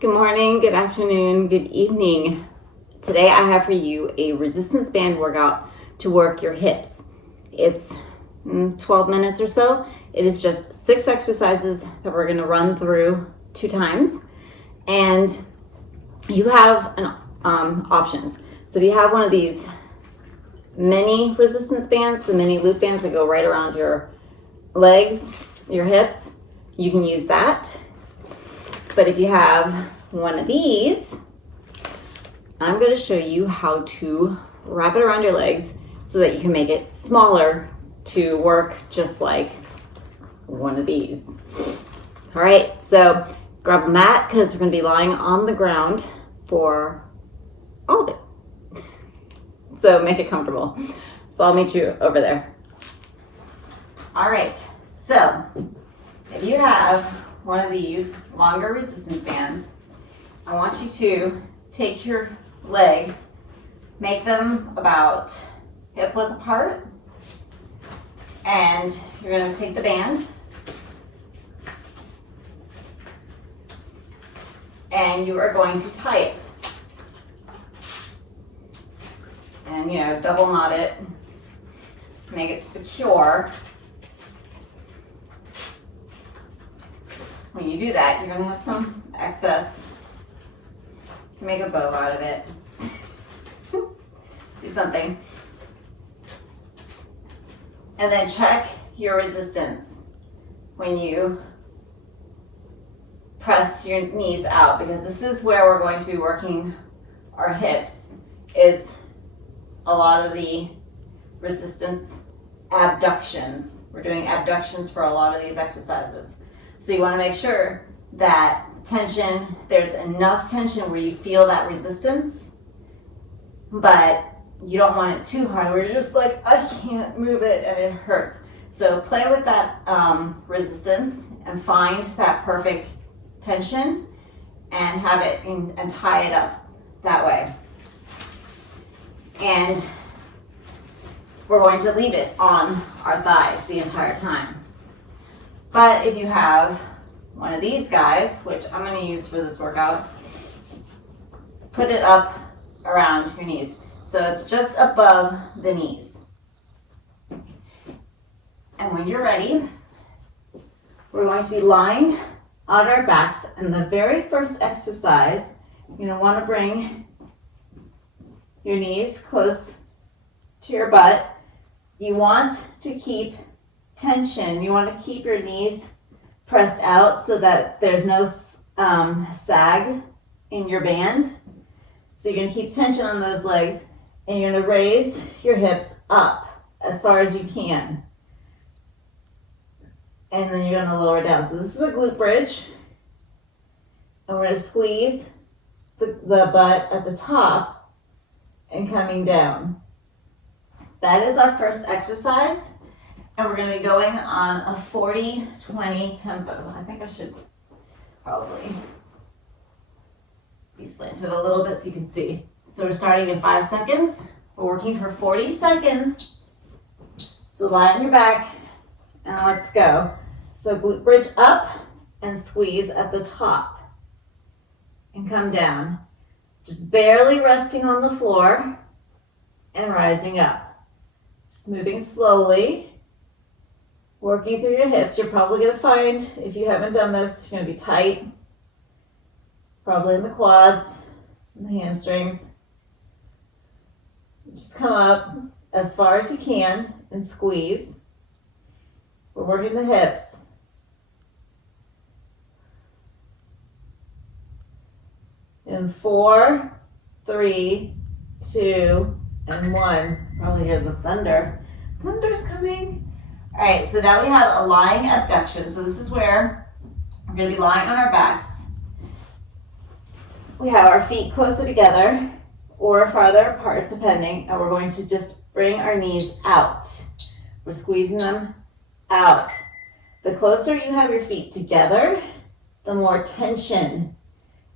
Good morning, good afternoon, good evening. Today I have for you a resistance band workout to work your hips. It's 12 minutes or so. It is just 6 exercises that we're going to run through 2 times. And you have options. So if you have one of these mini resistance bands, the mini loop bands that go right around your legs, your hips, you can use that. But if you have one of these, I'm going to show you how to wrap it around your legs so that you can make it smaller to work just like one of these. All right, so grab a mat because we're going to be lying on the ground for all of it. So make it comfortable. So I'll meet you over there. All right, so if you have one of these longer resistance bands, I want you to take your legs, make them about hip width apart, and you're going to take the band and you are going to tie it. And double knot it, make it secure. When you do that, you're going to have some excess. You can make a bow out of it. Do something. And then check your resistance when you press your knees out, because this is where we're going to be working our hips, is a lot of the resistance abductions. We're doing abductions for a lot of these exercises. So you want to make sure that there's enough tension where you feel that resistance, but you don't want it too hard where you're just like, I can't move it and it hurts. So play with that resistance and find that perfect tension and have it and tie it up that way. And we're going to leave it on our thighs the entire time. But if you have one of these guys, which I'm going to use for this workout, put it up around your knees. So it's just above the knees. And when you're ready, we're going to be lying on our backs. And the very first exercise, you're going to want to bring your knees close to your butt. You want to keep tension. You want to keep your knees pressed out so that there's no sag in your band. So you're going to keep tension on those legs, and you're going to raise your hips up as far as you can. And then you're going to lower down. So this is a glute bridge. And we're going to squeeze the butt at the top and coming down. That is our first exercise. And we're going to be going on a 40-20 tempo. I think I should probably be slanted a little bit so you can see. So we're starting in 5 seconds. We're working for 40 seconds. So lie on your back and let's go. So glute bridge up and squeeze at the top and come down. Just barely resting on the floor and rising up. Just moving slowly. Working through your hips. You're probably going to find, if you haven't done this, you're going to be tight. Probably in the quads, and the hamstrings. Just come up as far as you can and squeeze. We're working the hips. In 4, 3, 2, and 1. Probably hear the thunder. Thunder's coming. All right, so now we have a lying abduction. So this is where we're going to be lying on our backs. We have our feet closer together or farther apart, depending, and we're going to just bring our knees out. We're squeezing them out. The closer you have your feet together, the more tension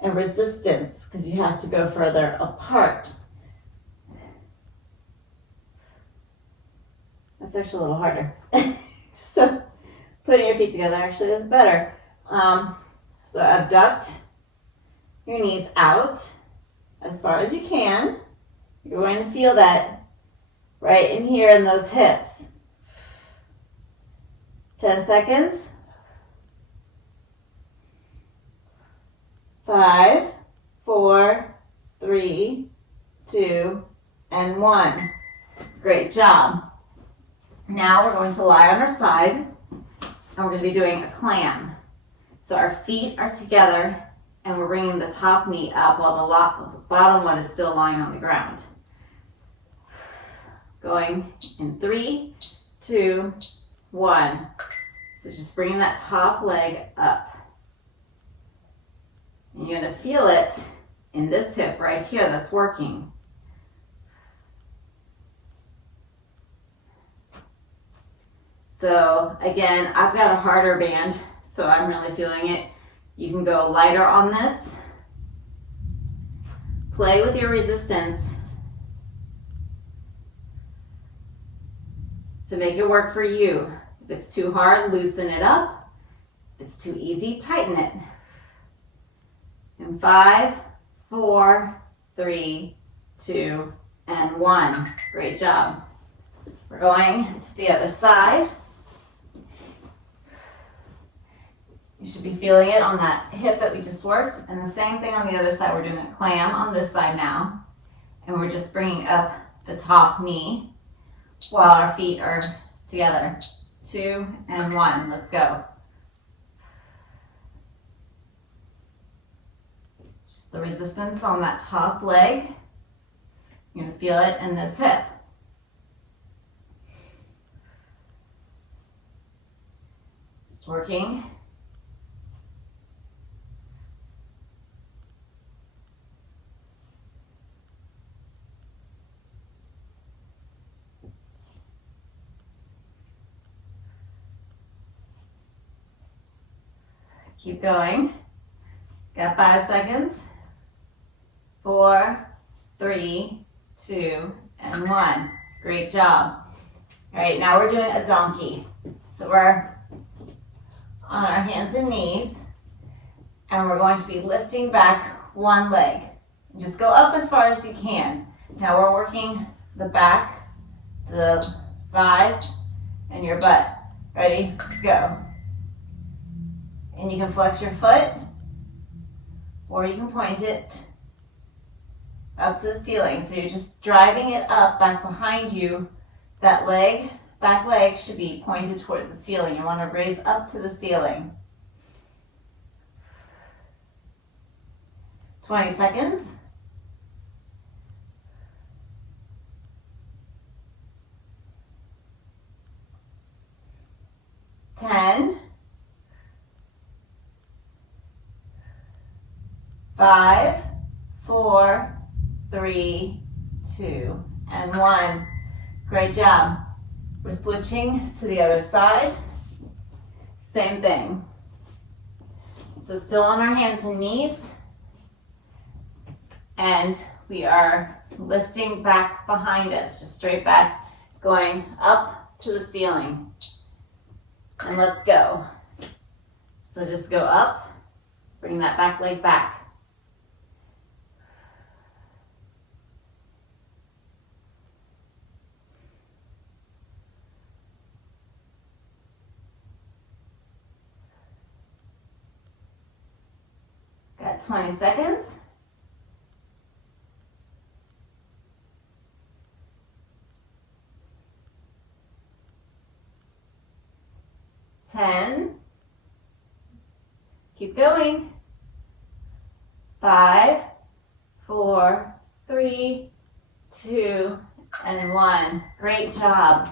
and resistance, because you have to go further apart. That's actually a little harder. So putting your feet together actually is better. So abduct your knees out as far as you can. You're going to feel that right in here in those hips. 10 seconds. 5, 4, 3, 2, and 1. Great job. Now we're going to lie on our side, and we're going to be doing a clam. So our feet are together, and we're bringing the top knee up while the bottom one is still lying on the ground. Going in 3, 2, 1. So just bringing that top leg up. And you're going to feel it in this hip right here that's working. So again, I've got a harder band, so I'm really feeling it. You can go lighter on this. Play with your resistance to make it work for you. If it's too hard, loosen it up. If it's too easy, tighten it. In 5, 4, 3, 2, and 1. Great job. We're going to the other side. You should be feeling it on that hip that we just worked. And the same thing on the other side. We're doing a clam on this side now. And we're just bringing up the top knee while our feet are together. 2 and 1. Let's go. Just the resistance on that top leg. You're going to feel it in this hip. Just working. Keep going. Got 5 seconds. 4, 3, 2, and 1. Great job. All right, now we're doing a donkey. So we're on our hands and knees, and we're going to be lifting back one leg. Just go up as far as you can. Now we're working the back, the thighs, and your butt. Ready? Let's go. And you can flex your foot, or you can point it up to the ceiling. So you're just driving it up back behind you. That leg, back leg should be pointed towards the ceiling. You want to raise up to the ceiling. 20 seconds. 10. 5, 4, 3, 2, and 1. Great job. We're switching to the other side. Same thing. So still on our hands and knees. And we are lifting back behind us, just straight back, going up to the ceiling. And let's go. So just go up, bring that back leg back. Got 20 seconds. 10. Keep going. 5, 4, 3, 2, and 1. Great job.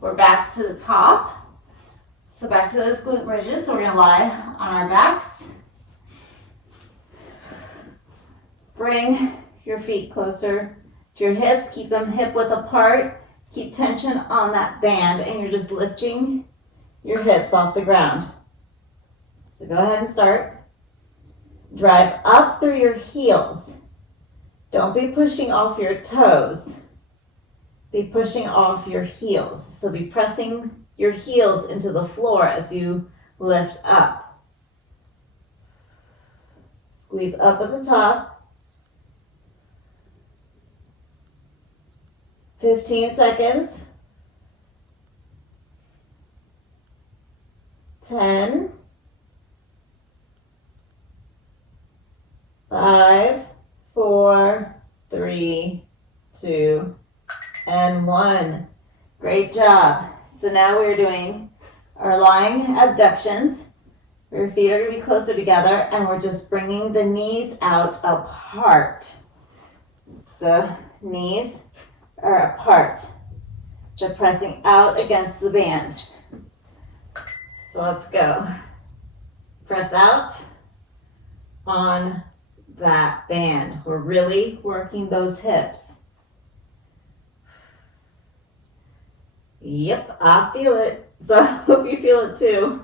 We're back to the top. So back to those glute bridges. So we're going to lie on our backs. Bring your feet closer to your hips. Keep them hip width apart. Keep tension on that band, and you're just lifting your hips off the ground. So go ahead and start. Drive up through your heels. Don't be pushing off your toes. Be pushing off your heels. So be pressing your heels into the floor as you lift up. Squeeze up at the top. 15 seconds. 10. 5, 4, 3, 2, and 1. Great job. So now we're doing our lying abductions. Your feet are going to be closer together, and we're just bringing the knees out apart. So knees are apart. They're pressing out against the band. So let's go. Press out on that band. We're really working those hips. Yep, I feel it. So I hope you feel it too.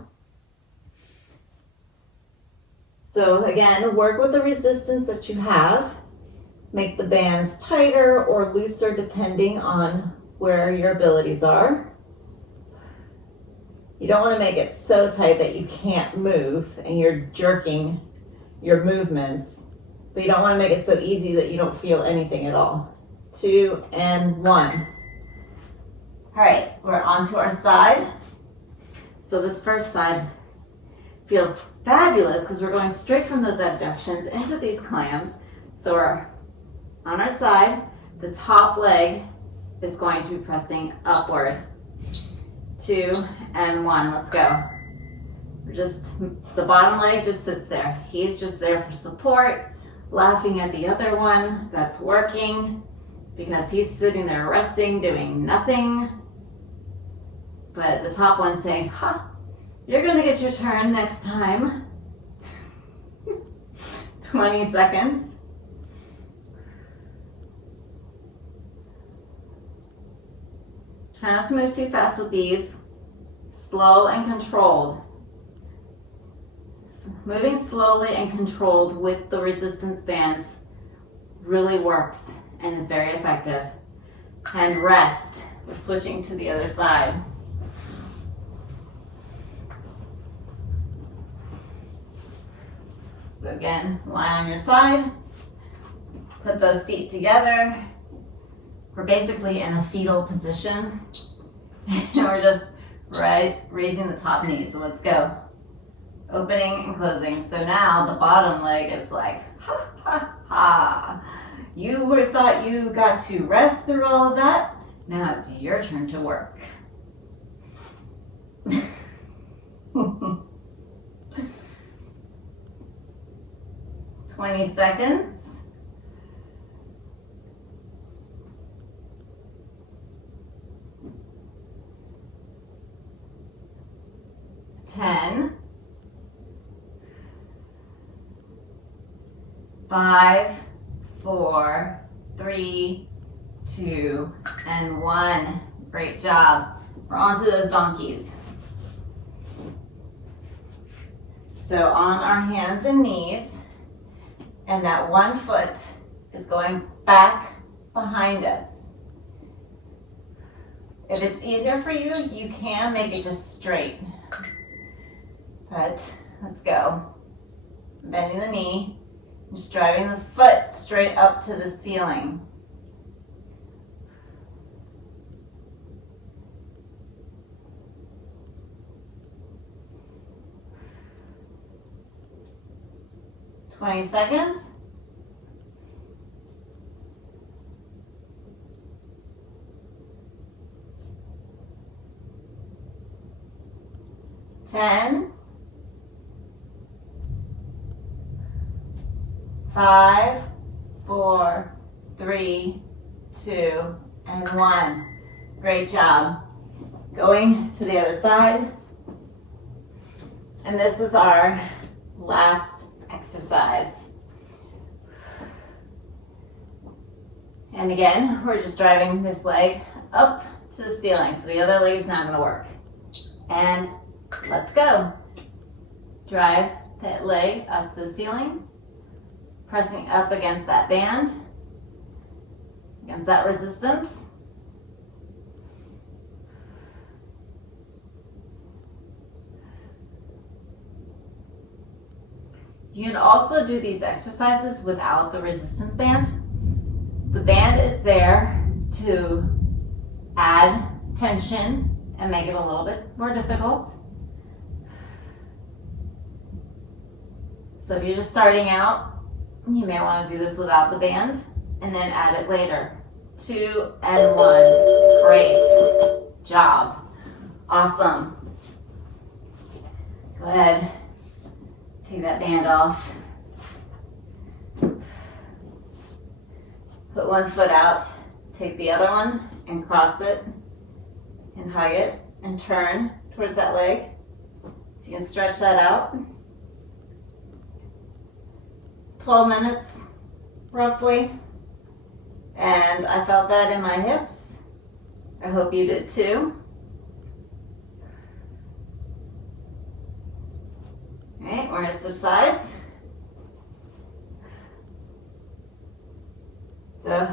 So again, work with the resistance that you have. Make the bands tighter or looser depending on where your abilities are. You don't want to make it so tight that you can't move and you're jerking your movements, but you don't want to make it so easy that you don't feel anything at all. 2 and 1. All right, we're onto our side. So this first side feels fabulous because we're going straight from those abductions into these clams. So we're on our side. The top leg is going to be pressing upward. 2 and 1, let's go. The bottom leg just sits there. He's just there for support, laughing at the other one that's working because he's sitting there resting, doing nothing. But the top one's saying, you're gonna get your turn next time. 20 seconds. Try not to move too fast with these. Slow and controlled. Moving slowly and controlled with the resistance bands really works and is very effective. And rest. We're switching to the other side. So again, lie on your side. Put those feet together. We're basically in a fetal position. And we're just raising the top knee. So let's go. Opening and closing. So now the bottom leg is like, ha, ha, ha. You thought you got to rest through all of that. Now it's your turn to work. 20 seconds. 10. 5, 4, 3, 2, and 1. Great job. We're on to those donkeys. So on our hands and knees, and that one foot is going back behind us. If it's easier for you, you can make it just straight. But let's go. Bending the knee, just driving the foot straight up to the ceiling. "20 seconds. 10. 5, 4, 3, 2, and 1. Great job. Going to the other side. And this is our last exercise. And again, we're just driving this leg up to the ceiling, so the other leg is not going to work. And let's go. Drive that leg up to the ceiling, pressing up against that band, against that resistance. You can also do these exercises without the resistance band. The band is there to add tension and make it a little bit more difficult. So if you're just starting out, you may want to do this without the band and then add it later. 2 and 1. Great job. Awesome. Go ahead. Take that band off. Put one foot out. Take the other one and cross it and hug it and turn towards that leg. So you can stretch that out. 12 minutes, roughly. And I felt that in my hips. I hope you did too. All right, we're gonna switch sides. So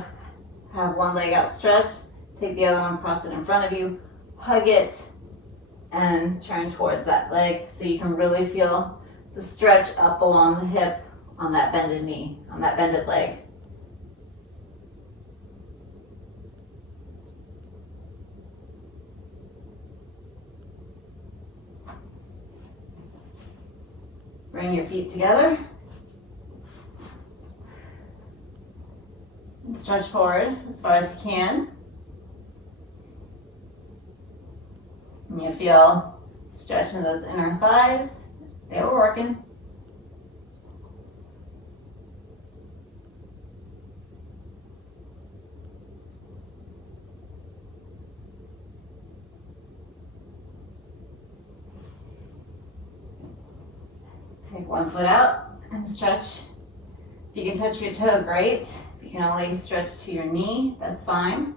have one leg outstretched, take the other one, cross it in front of you, hug it, and turn towards that leg so you can really feel the stretch up along the hip on that bended knee, on that bended leg. Bring your feet together and stretch forward as far as you can. And you feel stretch in those inner thighs. They were working. Take one foot out and stretch. If you can touch your toe, great. If you can only stretch to your knee, that's fine.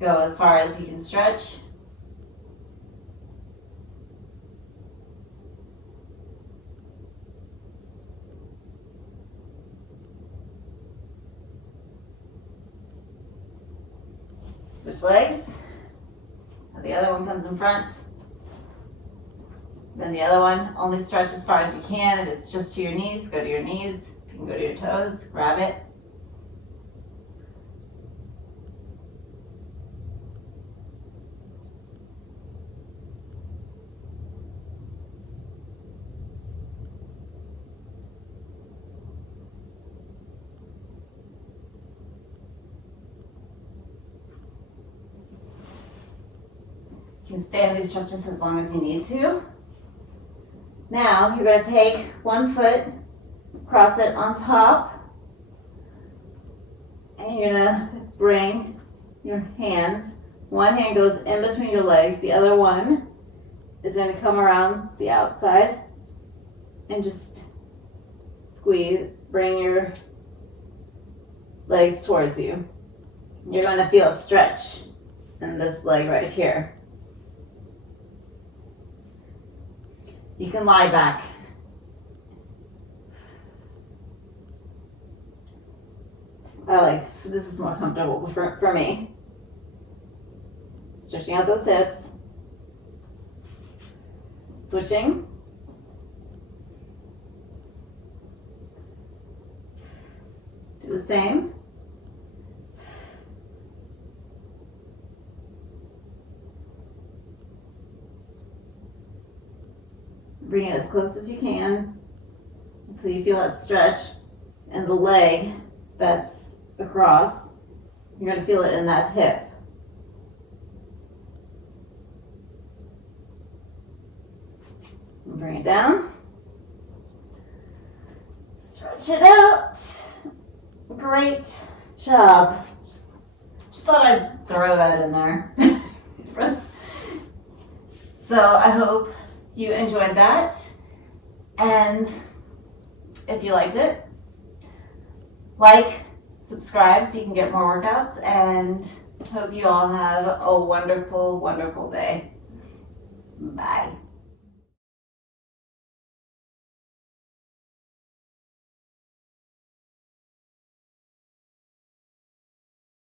Go as far as you can stretch. Switch legs. Now the other one comes in front. Then the other one, only stretch as far as you can. If it's just to your knees, go to your knees. If you can go to your toes, grab it. You can stay on these stretches as long as you need to. Now you're going to take one foot, cross it on top, and you're going to bring your hands. One hand goes in between your legs, the other one is going to come around the outside and just squeeze, bring your legs towards you. You're going to feel a stretch in this leg right here. You can lie back. This is more comfortable for me. Stretching out those hips. Switching. Do the same. Bring it as close as you can until you feel that stretch, and the leg that's across, you're going to feel it in that hip. And bring it down. Stretch it out. Great job. Just thought I'd throw that in there. So I hope you enjoyed that, and if you liked it, like, subscribe so you can get more workouts, and hope you all have a wonderful, wonderful day. Bye.